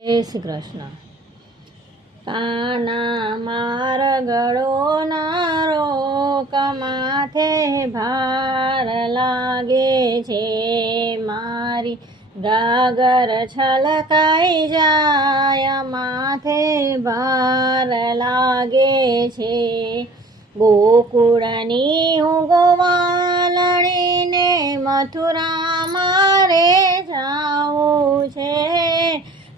શ્રી કૃષ્ણ. કાના માર ગળો નારો કમાથે ભાર લાગે છે. મારી ગાગર છલકાઈ જાય, માથે ભાર લાગે છે. ગોકુળની હું ગોવાલણીને મથુરા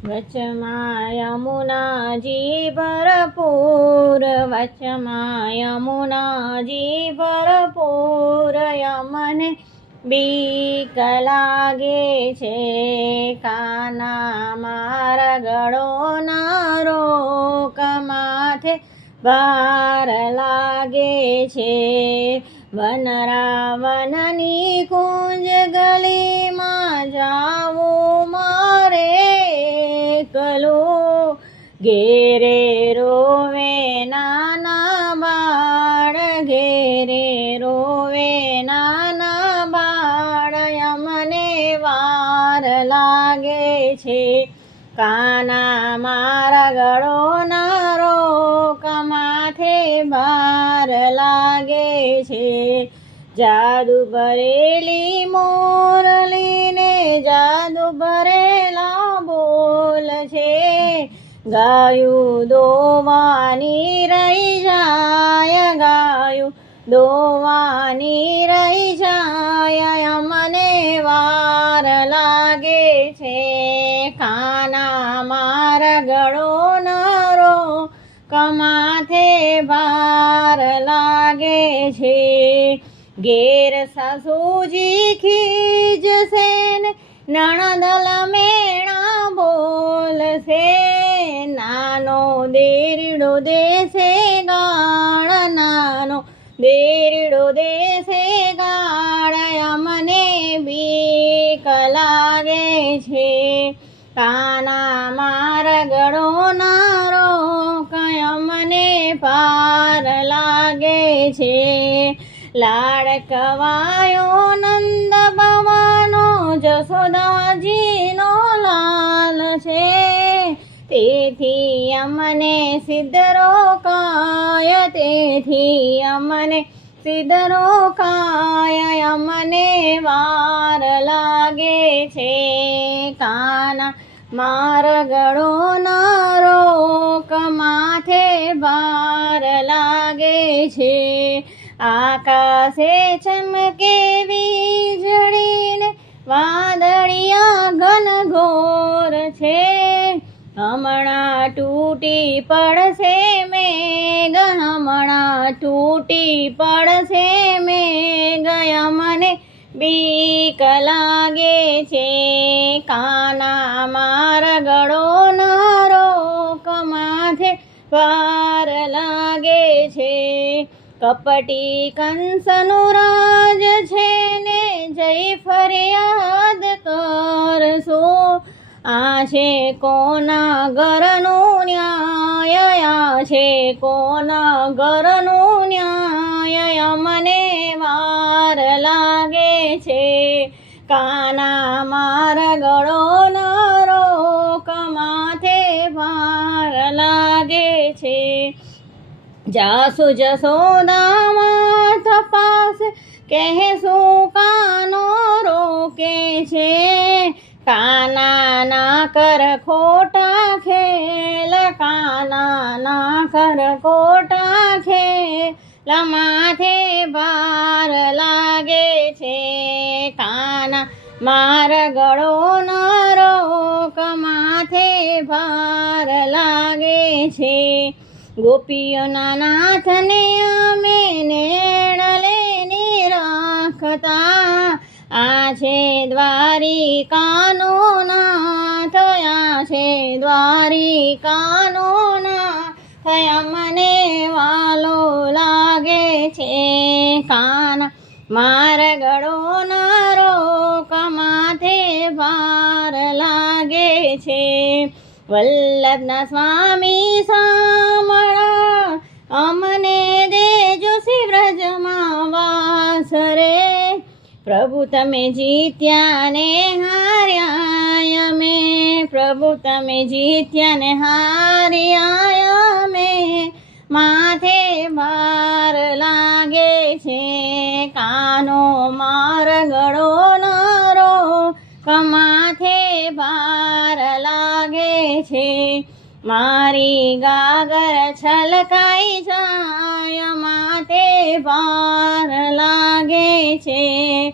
વચમાં યમુનાજી ભરપૂર વચમાં યમુનાજી ભરપૂર યમને બીક લાગે છે કાના મારા ગળો નારો કમાથે બાર લાગે છે વનરાવનની કુંજ ગલીમાં જાવું ઘેરે રોવે નાના બાળ ઘેરે રોવે નાના બાળ, અમને વાર લાગે છે. કાના મારા ગળો નારો કમાથે ભાર લાગે છે. જાદુ ભરેલી મોરલીને જાદુ ભરેલા ગાયું દોવાની રહી જાય, ગાયું દોવાની રહી જાય મને વાર લાગે છે. કાના મારા ગળો નારો કમાથે ભાર લાગે છે. ઘેર સાસુજી ખીજશે ને નણદલ મેણા બોલશે, નાનો દેરડો દેશે, ગાળ નાનો દેરડો દેશે, ગાળ અમને બીક લાગે છે. કાના મારગડો નારો કયમને પાર લાગે છે. લાડ કવાયો જશોદાજીનો લાલ છે. તેથી અમને સિદ્ધરો કાય, તેથી અમને સિદ્ધરો કાય, અમને વાર લાગે છે. કાના માર ગળો માથે ભાર લાગે છે. આકાશે ચમકે વીજળીને વાદળિયા ઘન ઘોર છે. હમણાં તૂટી પડશે મેઘ, હમણાં તૂટી પડશે મેઘ. મને બીક લાગે છે. કાના મારગડો નારો કમાથે વાર છે કપટી કંસનો રાજ છે ને જય ફરિયાદ કરશો. આ છે કોના ઘરનું ન્યાય, આ છે કોના ઘરનું ન્યાય. મને વાર લાગે છે. કાના માર ગળો જાસુ જસોદામાં તપાસ કહેશું કાનો રોકે છે? કાના ના કર ખોટા ખેલ, કાના ના કર ખોટા ખેલ, માથે ભાર લાગે છે. કાના માર ગળો નારો કમાથે ભાર લાગે છે. ગોપીઓના નાથને અમે નેણલે રાખતા. આ છે દ્વારિકાનો નાથ આ છે દ્વારિકાનો નાથ મને વાલો લાગે છે કાન. માર ગળો નારો કમાથે ભાર લાગે છે. વલ્લભના સ્વામી સામળા અમને દેજો શિવ્રજમાં વ્રજમાં વાસ રે. પ્રભુ તમે જીત્યા ને હાર્યા અમે. પ્રભુ તમે જીત્યા ને હાર્યા અમે. માથે ભાર લાગે છે, કાનો માર મારી ગાગર છલકાઈ જાય માથે ભાર લાગે છે.